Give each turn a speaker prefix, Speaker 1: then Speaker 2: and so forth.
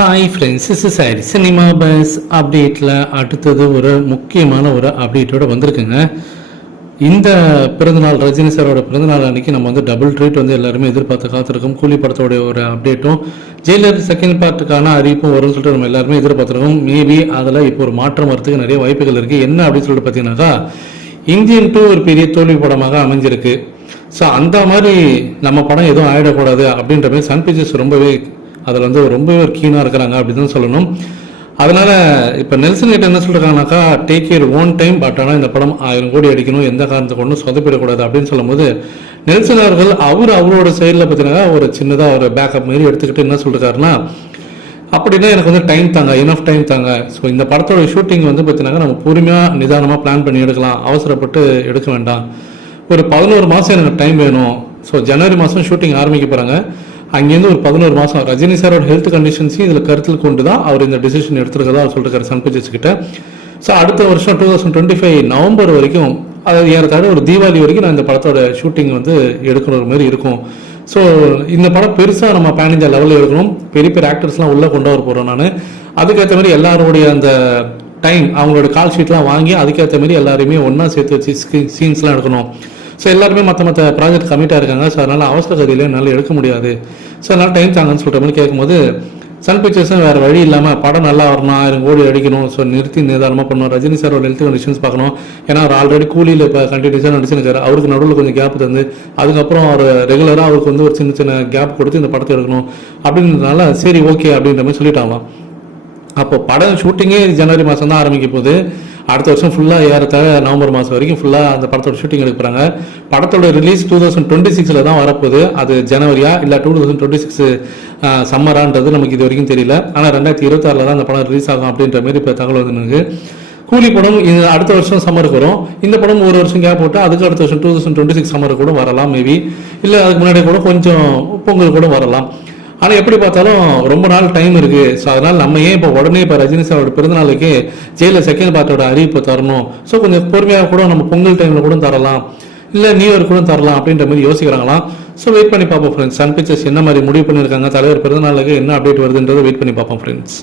Speaker 1: Hi friends is sorry cinema buzz அப்டேட்டில் அடுத்தது ஒரு முக்கியமான ஒரு அப்டேட்டோட வந்திருக்குங்க. இந்த பிறந்தநாள் ரஜினி சாரோட பிறந்தநாள் அன்னைக்கு நம்ம வந்து டபுள் ட்ரீட் வந்து எல்லாருமே எதிர்பார்த்து காத்திருக்கோம். கூலி படத்தோடைய ஒரு அப்டேட்டும் ஜெயிலர் செகண்ட் பார்ட்டுக்கான அறிவிப்பும் வரும்னு சொல்லிட்டு நம்ம எல்லாருமே எதிர்பார்த்துருக்கோம். மேபி அதில் இப்போ ஒரு மாற்றம் வரத்துக்கு நிறைய வாய்ப்புகள் இருக்குது என்ன அப்படின்னு சொல்லிட்டு பார்த்தீங்கன்னாக்கா இந்தியன் டூ ஒரு பெரிய தோல்வி படமாக அமைஞ்சிருக்கு. ஸோ அந்த மாதிரி நம்ம படம் எதுவும் ஆயிடக்கூடாது அப்படின்ற மாதிரி சன் பிக்சர்ஸ் ரொம்பவே அதில் வந்து ரொம்பவே ஒரு கீனாக இருக்கிறாங்க அப்படின்னு தான் சொல்லணும். அதனால் இப்போ நெல்சன் கிட்ட என்ன சொல்கிறாங்கனாக்கா take care own time but ஆனால் இந்த படம் ஆயிரம் கோடி அடிக்கணும் எந்த காரணத்தை கொண்டும் சொதப்பிடக்கூடாது அப்படின்னு சொல்லும்போது நெல்சன் அவர்கள் அவர் அவரோட சைடில் பார்த்தீங்கன்னா ஒரு சின்னதாக ஒரு பேக்கப் மாரி எடுத்துக்கிட்டு என்ன சொல்றாருன்னா அப்படின்னா எனக்கு வந்து டைம் தாங்க இனஃப் டைம் தாங்க. ஸோ இந்த படத்தோட ஷூட்டிங் வந்து பார்த்தீங்கன்னா நம்ம பொறுமையாக நிதானமாக பிளான் பண்ணி எடுக்கலாம். அவசரப்பட்டு எடுக்க வேண்டாம். ஒரு பதினோரு மாதம் எனக்கு டைம் வேணும். ஸோ ஜனவரி மாதம் ஷூட்டிங் ஆரம்பிக்க போகிறாங்க அங்கேருந்து ஒரு பதினோரு மாதம் ரஜினி சாரோட ஹெல்த் கண்டிஷன்ஸையும் இதில் கருத்தில் கொண்டு தான் அவர் இந்த டிசிஷன் எடுத்துருக்கதா அவர் சொல்லிருக்காரு சன் கிட்ட. ஸோ அடுத்த வருஷம் two thousand twenty five November வரைக்கும் அதாவது ஏறத்தாழ ஒரு தீபாவளி வரைக்கும் நான் இந்த படத்தோட ஷூட்டிங் வந்து எடுக்கிற மாதிரி இருக்கும். ஸோ இந்த படம் பெருசாக நம்ம பேன் இந்தியா லெவலில் எடுக்கணும். பெரிய பெரிய ஆக்டர்ஸ்லாம் உள்ளே கொண்டு வர போகிறோம் நான். அதுக்கேற்ற மாதிரி எல்லாருடைய அந்த டைம் அவங்களோட கால் ஷீட்லாம் வாங்கி அதுக்கேற்ற மாதிரி எல்லாரையுமே ஒன்றா சேர்த்து வச்சு சீன்ஸ்லாம் எடுக்கணும். ஸோ எல்லாருமே மற்ற மற்ற ப்ராஜெக்ட் கமிட்டாக இருக்காங்க. ஸோ அதனால் அவசர கதையில் என்னால் எடுக்க முடியாது. ஸோ அதனால் டைம் தாங்கன்னு சொல்கிற மாதிரி கேட்கும்போது சன் பிக்சர்ஸும் வேறு வழி இல்லாமல் படம் நல்லா வரணும் ஆயிரம் கோடி அடிக்கணும். ஸோ நிறுத்தி நிதானமாக பண்ணணும். ரஜினி சாரோட ஹெல்த் கண்டிஷன்ஸ் பார்க்கணும். ஏன்னா அவர் ஆல்ரெடி கூலியில் இப்போ கண்டினியூஸாக நடிச்சிருக்காரு அவருக்கு நடுவில் கொஞ்சம் கேப் தந்து அதுக்கப்புறம் அவர் ரெகுலராக அவருக்கு வந்து ஒரு சின்ன சின்ன கேப் கொடுத்து இந்த படத்தை எடுக்கணும். அப்படின்றதுனால சரி ஓகே அப்படின்ற மாதிரி சொல்லிட்டாங்க அப்போ படம் ஷூட்டிங்கே ஜனவரி மாதம் தான் ஆரம்பிக்க போகுது. அடுத்த வருஷம் ஃபுல்லாக ஏறத்தாழ நவம்பர் மாதம் வரைக்கும் ஃபுல்லாக அந்த படத்தோட ஷூட்டிங் எடுக்க போகிறாங்க படத்தோட ரிலீஸ் டூ தௌசண்ட் டுவெண்ட்டி சிக்ஸில் தான் வரப்போகுது. அது ஜனவரியா? இல்லை டூ தௌசண்ட் டுவெண்ட்டி சிக்ஸ் சம்மரான்றது நமக்கு இது வரைக்கும் தெரியல. ஆனால் ரெண்டாயிரத்தி இருபத்தாறில் தான் அந்த படம் ரிலீஸ் ஆகும் அப்படின்ற மாதிரி இப்போ தகவல் வந்து கூலி படம் இது அடுத்த வருஷம் சம்மருக்கு வரும். இந்த படம் ஒரு வருஷம் கேப் போட்டு அதுக்கு அடுத்த வருஷம் டூ தௌசண்ட் டுவெண்ட்டி சிக்ஸ் சம்மருக்கு கூட வரலாம் மேபி இல்லை அதுக்கு முன்னாடி கூட கொஞ்சம் பொங்கல் கூட வரலாம். ஆனால் எப்படி பார்த்தாலும் ரொம்ப நாள் டைம் இருக்கு. ஸோ அதனால் நம்ம ஏன் இப்போ உடனே இப்போ ரஜினி சாரோட பிறந்தநாளுக்கு ஜெயிலில் செகண்ட் பார்ட்டோட அறிவிப்பு தரணும். ஸோ கொஞ்சம் பொறுமையாக கூட நம்ம பொங்கல் டைமில் கூட தரலாம். இல்லை நியூ இயர் கூட தரலாம் அப்படின்ற மாதிரி யோசிக்கிறாங்களாம் ஸோ வெயிட் பண்ணி பார்ப்போம் ஃப்ரெண்ட்ஸ் சன் பிக்சர்ஸ் என்ன மாதிரி முடிவு பண்ணியிருக்காங்க தலைவர் பிறந்தநாளுக்கு என்ன அப்டேட் வருதுன்றதை வெயிட் பண்ணி பார்ப்போம் ஃப்ரெண்ட்ஸ்